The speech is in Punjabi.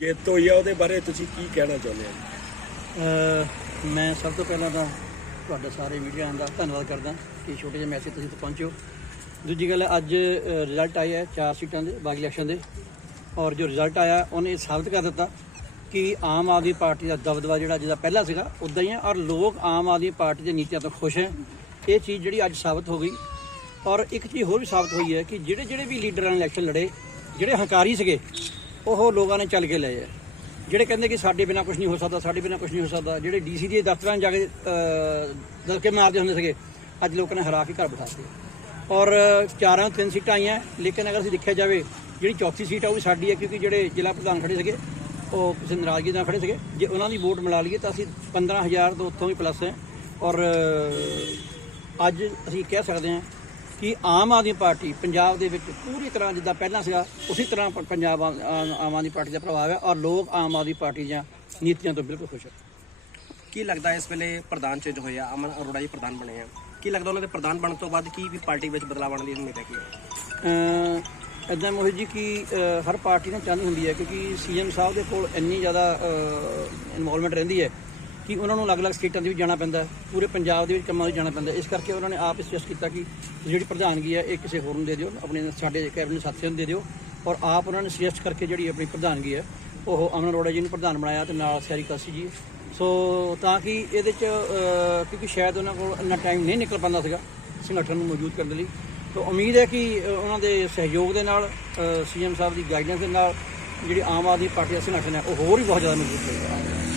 ਜਿੱਤ ਹੋਈ ਆ, ਉਹਦੇ ਬਾਰੇ ਤੁਸੀਂ ਕੀ ਕਹਿਣਾ ਚਾਹੁੰਦੇ ਹੋ? ਮੈਂ ਸਭ ਤੋਂ ਪਹਿਲਾਂ ਤਾਂ ਤੁਹਾਡੇ ਸਾਰੇ ਮੀਡੀਆ ਦਾ ਧੰਨਵਾਦ ਕਰਦਾ ਕਿ ਛੋਟੇ ਜਿਹੇ ਮੈਸੇਜ ਤੁਸੀਂ ਤੱਕ ਪਹੁੰਚਿਓ ਦੂਜੀ ਗੱਲ, ਅੱਜ ਰਿਜ਼ਲਟ ਆਇਆ ਹੈ ਚਾਰ ਸੀਟਾਂ ਦੇ, ਬਾਗੀ ਇਲੈਕਸ਼ਨ ਦੇ। ਔਰ ਜੋ ਰਿਜ਼ਲਟ ਆਇਆ, ਉਹਨੇ ਇਹ ਸਾਬਤ ਕਰ ਦਿੱਤਾ ਕਿ ਆਮ ਆਦਮੀ ਪਾਰਟੀ ਦਾ ਦਬਦਬਾ ਜਿਹੜਾ ਜਿਹਦਾ ਪਹਿਲਾਂ ਸੀਗਾ, ਉਦਾਂ ਹੀ ਹੈ ਔਰ ਲੋਕ ਆਮ ਆਦਮੀ ਪਾਰਟੀ ਦੇ ਨੀਤੀਆਂ ਤੋਂ ਖੁਸ਼ ਹੈ। ਇਹ ਚੀਜ਼ ਜਿਹੜੀ ਅੱਜ ਸਾਬਤ ਹੋ ਗਈ। ਔਰ ਇੱਕ ਚੀਜ਼ ਹੋਰ ਵੀ ਸਾਬਤ ਹੋਈ ਹੈ ਕਿ ਜਿਹੜੇ ਜਿਹੜੇ ਵੀ ਲੀਡਰਾਂ ਨੇ ਇਲੈਕਸ਼ਨ ਲੜੇ, ਜਿਹੜੇ ਹੰਕਾਰੀ ਸੀਗੇ ਉਹ ਲੋਕਾਂ ਨੇ ਚੱਲ ਕੇ ਲਏ ਆ। ਜਿਹੜੇ ਕਹਿੰਦੇ ਕਿ ਸਾਡੇ ਬਿਨਾ ਕੁਝ ਨਹੀਂ ਹੋ ਸਕਦਾ ਸਾਡੇ ਬਿਨਾ ਕੁਝ ਨਹੀਂ ਹੋ ਸਕਦਾ ਜਿਹੜੇ ਡੀਸੀ ਦੇ ਦਫ਼ਤਰਾਂ ਜਾ ਕੇ ਅਹ, ਮਾਰਦੇ ਹੁੰਦੇ ਸੀਗੇ ਅੱਜ ਲੋਕਾਂ ਨੇ ਹਰਾ ਕੇ ਘਰ ਬਿਠਾਤੇ ਔਰ ਚਾਰਾਂ ਤਿੰਨ ਸੀਟਾਂ ਆਈਆਂ ਲੇਕਿਨ ਅਗਰ ਅਸੀਂ ਦੇਖਿਆ ਜਾਵੇ ਜਿਹੜੀ ਚੌਥੀ ਸੀਟ ਆ ਉਹ ਵੀ ਸਾਡੀ ਹੈ ਕਿਉਂਕਿ ਜਿਹੜੇ ਜ਼ਿਲ੍ਹਾ ਪ੍ਰਧਾਨ ਖੜੇ ਸੀਗੇ ਉਹ ਕਿਸੇ ਨਾਰਾਜ਼ਗੀ ਨਾਲ ਖੜੇ ਸੀਗੇ। ਜੇ ਉਹਨਾਂ ਦੀ ਵੋਟ ਮਿਲਾ ਲਈਏ ਤਾਂ ਅਸੀਂ 15000 ਤੋਂ ਉੱਥੋਂ ਵੀ ਪਲੱਸ ਹੈ। ਔਰ ਅੱਜ ਅਸੀਂ ਕਹਿ ਸਕਦੇ ਹਾਂ ਕਿ ਆਮ ਆਦਮੀ ਪਾਰਟੀ ਪੰਜਾਬ ਦੇ ਵਿੱਚ ਪੂਰੀ ਤਰ੍ਹਾਂ ਜਿੱਦਾਂ ਪਹਿਲਾਂ ਸੀਗਾ ਉਸੇ ਤਰ੍ਹਾਂ ਪ- ਪੰਜਾਬ ਆਮ ਆਮ ਆਦਮੀ ਪਾਰਟੀ ਦਾ ਪ੍ਰਭਾਵ ਹੈ ਔਰ ਲੋਕ ਆਮ ਆਦਮੀ ਪਾਰਟੀ ਦੀਆਂ ਨੀਤੀਆਂ ਤੋਂ ਬਿਲਕੁਲ ਖੁਸ਼ ਹੈ ਕੀ ਲੱਗਦਾ ਇਸ ਵੇਲੇ ਪ੍ਰਧਾਨ ਚੇਂਜ ਹੋਏ ਆ? ਅਮਨ ਅਰੋੜਾ ਜੀ ਪ੍ਰਧਾਨ ਬਣੇ ਆ। ਕੀ ਲੱਗਦਾ ਉਹਨਾਂ ਦੇ ਪ੍ਰਧਾਨ ਬਣਨ ਤੋਂ ਬਾਅਦ ਕੀ ਵੀ ਪਾਰਟੀ ਵਿੱਚ ਬਦਲਾਅ ਆਉਣ ਦੀ ਉਮੀਦ ਹੈ ਕੀ ਇਦਾਂ ਮੋਹਿਤ ਜੀ ਕਿ ਅਹ, ਹਰ ਪਾਰਟੀ ਨੇ ਚਾਹੁੰਦੀ ਹੁੰਦੀ ਹੈ ਕਿਉਂਕਿ ਸੀਐਮ ਸਾਹਿਬ ਦੇ ਕੋਲ ਇੰਨੀ ਜ਼ਿਆਦਾ ਇਨਵੋਲਵਮੈਂਟ ਰਹਿੰਦੀ ਹੈ ਕਿ ਉਹਨਾਂ ਨੂੰ ਅਲੱਗ-ਅਲੱਗ ਸਟੇਟਾਂ ਦੇ ਵਿੱਚ ਜਾਣਾ ਪੈਂਦਾ ਪੂਰੇ ਪੰਜਾਬ ਦੇ ਵਿੱਚ ਕੰਮਾਂ 'ਤੇ ਜਾਣਾ ਪੈਂਦਾ ਇਸ ਕਰਕੇ ਉਹਨਾਂ ਨੇ ਆਪ ਸੁਜੈਸਟ ਕੀਤਾ ਕਿ ਜਿਹੜੀ ਪ੍ਰਧਾਨਗੀ ਹੈ, ਇਹ ਕਿਸੇ ਹੋਰ ਨੂੰ ਦੇ ਦਿਓ, ਆਪਣੇ ਸਾਡੇ ਕੈਬਨਿਟ ਸਾਥੀਆਂ ਨੂੰ ਦੇ ਦਿਓ ਔਰ ਆਪ ਉਹਨਾਂ ਨੇ ਸੁਜੈਸਟ ਕਰਕੇ ਜਿਹੜੀ ਆਪਣੀ ਪ੍ਰਧਾਨਗੀ ਹੈ, ਉਹ ਅਮਨ ਅਰੋੜਾ ਜੀ ਨੂੰ ਪ੍ਰਧਾਨ ਬਣਾਇਆ ਤੇ ਨਾਲ ਸੈਰੀ ਕਾਸੀ ਜੀ। ਸੋ ਤਾਂ ਕਿ ਇਹਦੇ 'ਚ ਕਿਉਂਕਿ ਸ਼ਾਇਦ ਉਹਨਾਂ ਕੋਲ ਇੰਨਾ ਟਾਈਮ ਨਹੀਂ ਨਿਕਲ ਪਾਉਂਦਾ ਸੀਗਾ ਸੰਗਠਨ ਨੂੰ ਮੌਜੂਦ ਕਰਨ ਦੇ ਲਈ। ਤੋ ਉਮੀਦ ਹੈ ਕਿ ਉਹਨਾਂ ਦੇ ਸਹਿਯੋਗ ਦੇ ਨਾਲ ਸੀਐਮ ਸਾਹਿਬ ਦੀ ਗਾਈਡੈਂਸ ਦੇ ਨਾਲ ਜਿਹੜੀ ਆਮ ਆਦਮੀ ਪਾਰਟੀ ਦਾ ਸੰਗਠਨ ਹੈ, ਉਹ ਹੋਰ ਵੀ ਬਹੁਤ ਜ਼ਿਆਦਾ ਮਜ਼ਬੂਤ ਹੋਏਗਾ।